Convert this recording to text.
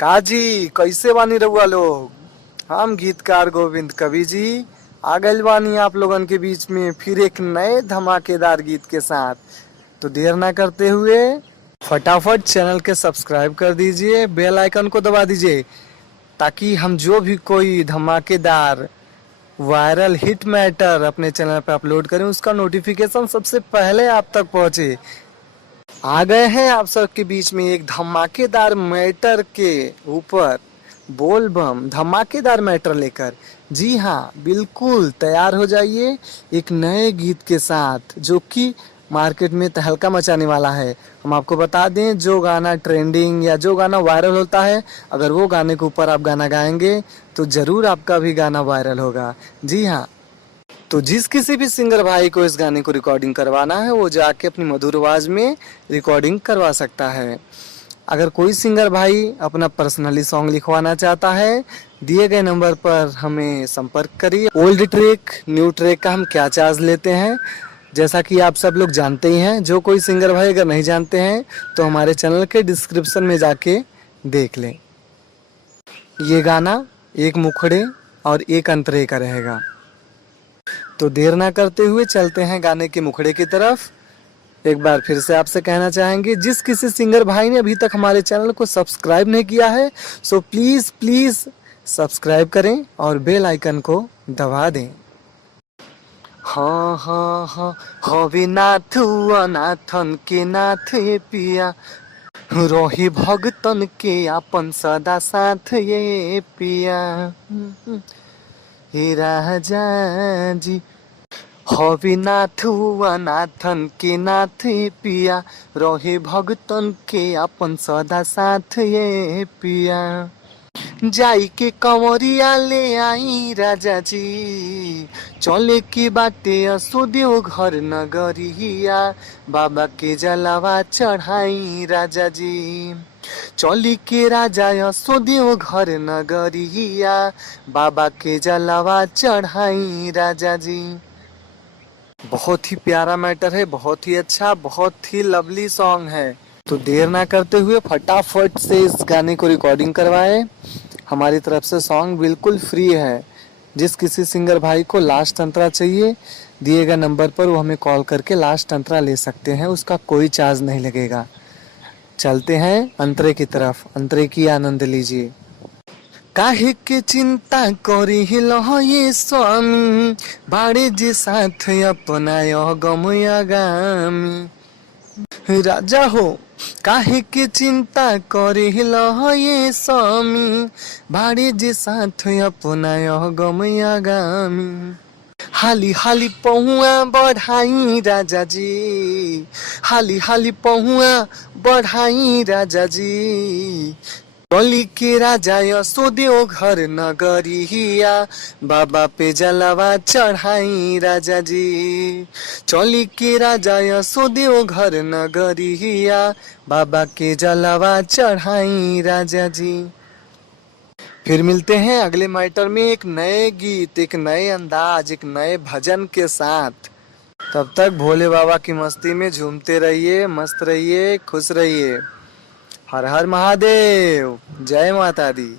काजी कैसे बानी रहुआ लोग। हम गीतकार गोविंद कवि जी आ गइल बानी आप लोगन के बीच में फिर एक नए धमाकेदार गीत के साथ। तो देर ना करते हुए फटाफट चैनल के सब्सक्राइब कर दीजिए, बेल आइकन को दबा दीजिए ताकि हम जो भी कोई धमाकेदार वायरल हिट मैटर अपने चैनल पर अपलोड करें उसका नोटिफिकेशन सबसे पहले आप तक पहुंचे। आ गए हैं आप सबके बीच में एक धमाकेदार मैटर के ऊपर, बोल बम धमाकेदार मैटर लेकर। जी हाँ, बिल्कुल तैयार हो जाइए एक नए गीत के साथ जो कि मार्केट में तहलका मचाने वाला है। हम आपको बता दें, जो गाना ट्रेंडिंग या जो गाना वायरल होता है, अगर वो गाने के ऊपर आप गाना गाएंगे तो जरूर आपका भी गाना वायरल होगा। जी हाँ, तो जिस किसी भी सिंगर भाई को इस गाने को रिकॉर्डिंग करवाना है वो जाके अपनी मधुर आवाज में रिकॉर्डिंग करवा सकता है। अगर कोई सिंगर भाई अपना पर्सनली सॉन्ग लिखवाना चाहता है, दिए गए नंबर पर हमें संपर्क करिए। ओल्ड ट्रैक न्यू ट्रैक का हम क्या चार्ज लेते हैं जैसा कि आप सब लोग जानते ही हैं। जो कोई सिंगर भाई अगर नहीं जानते हैं तो हमारे चैनल के डिस्क्रिप्शन में जाके देख लें। ये गाना एक मुखड़े और एक अंतरे का रहेगा। तो देर ना करते हुए चलते हैं गाने के मुखड़े की तरफ। एक बार फिर से आपसे कहना चाहेंगे, जिस किसी सिंगर भाई ने अभी तक हमारे चैनल को सब्सक्राइब नहीं किया है सो प्लीज प्लीज सब्सक्राइब करें और बेल आइकन को दबा दें। हाँ हाँ हाँ, हवे नाथ अनाथन के नाथ ये पिया, रोही भगतन के आपन सदा साथ ये पिया। हे राजा जी, हवे नाथ अनाथन के नाथ पिया, रहे भगतन के अपन सदा साथ ये पिया। जाई के कंवरिया ले आई राजा जी, चले के बाटे असोदेव घर नगरिया, बाबा के जलावा चढ़ाई राजा जी। चली के राजा असोदेव घर नगरिया, बाबा के जलावा चढ़ाई राजा जी। बहुत ही प्यारा मैटर है, बहुत ही अच्छा, बहुत ही लवली सॉन्ग है। तो देर ना करते हुए फटाफट से इस गाने को रिकॉर्डिंग करवाएं। हमारी तरफ से सॉन्ग बिल्कुल फ्री है। जिस किसी सिंगर भाई को लास्ट अंतरा चाहिए, दिए गए नंबर पर वो हमें कॉल करके लास्ट अंतरा ले सकते हैं, उसका कोई चार्ज नहीं लगेगा। चलते हैं अंतरे की तरफ, अंतरे की आनंद लीजिए। काहे के चिंता करी ये स्वामी, बाड़े जे साथ अपनाय गमयागामी। राजा हो काहे के चिंता करे ये स्वामी, बाड़े जे साथ अपनाय गमयागामी। हाली हाली पहुआ बढ़ाई राजा जी, हाली हाली पहुआ बढ़ाई राजा जी। चली के राजा यशोदेव घर नगरिया, बाबा पे जलावा चढ़ाई राजा जी। चली के राजा यशोदेव घर नगरिया, बाबा के जलावा चढ़ाई राजा जी। फिर मिलते हैं अगले मैटर में एक नए गीत, एक नए अंदाज, एक नए भजन के साथ। तब तक भोले बाबा की मस्ती में झूमते रहिए, मस्त रहिए, खुश रहिए। हर हर महादेव, जय माता दी।